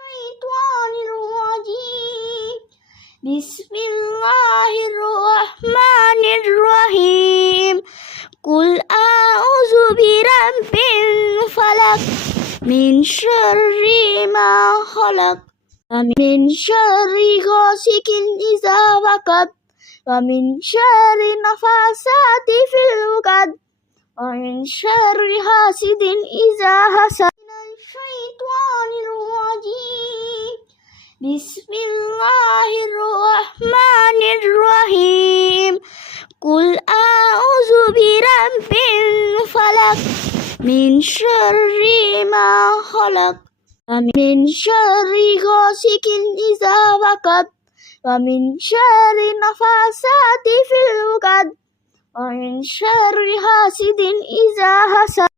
الشيطان الرجيم بسم الله الرحمن الرحيم قل أعوذ برب الفلق من شر ما خلق ومن شر غاسق إذا وقب ومن شر النفاثات في العقد ومن شر حاسد إذا حسد من الشيطان الرجيم بسم الله الرحمن الرحيم قل أعوذ برب الفلق من شر ما خلق ومن شر غاسق إذا وقب ومن شر النفاثات في العقد ومن شر حاسد إذا حسد